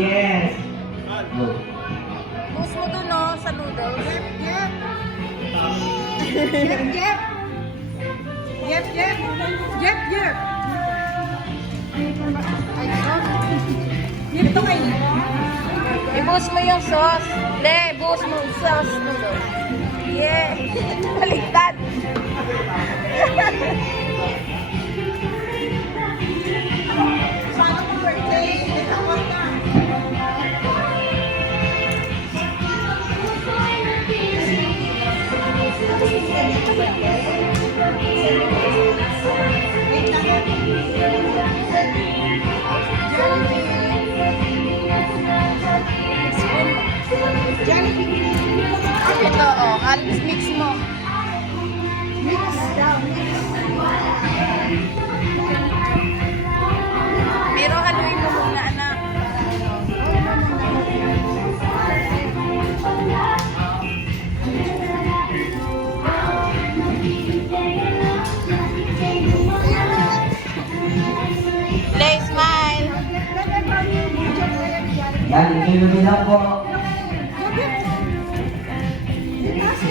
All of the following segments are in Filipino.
Yes. Go. Boost mo dun, no? Sa noodles. Yep, yep. Yep, yep. Yep, yep. Yep, to kayo. I-boost mo yung sauce. Le, boost mo yung sauce noodles. Yeah. Baliktad. Sana po birthday. Ito ko na. Ito, oh. Halos mix mo. Mix daw, mix. Pero haluin mo muna, anak. Play, smile. Yan, ito lang po.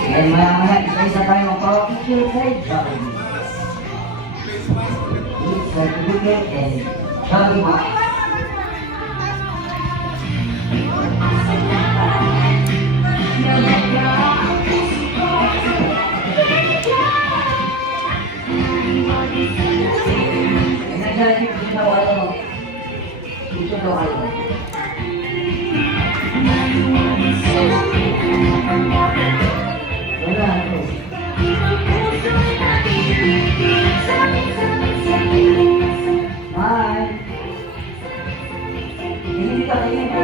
Yan, maya-maya, isa-isa tayo magpa-picture side shopping. Certificate and shopping box. Dito daw kayo. Dito daw kayo. Wala ito. Hi. Hindi ka kayo po.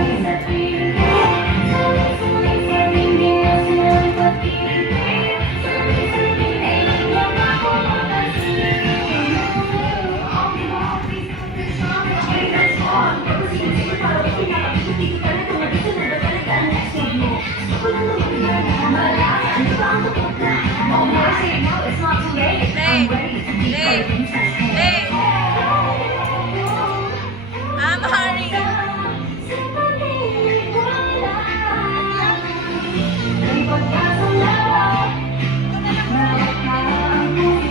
Now it's not too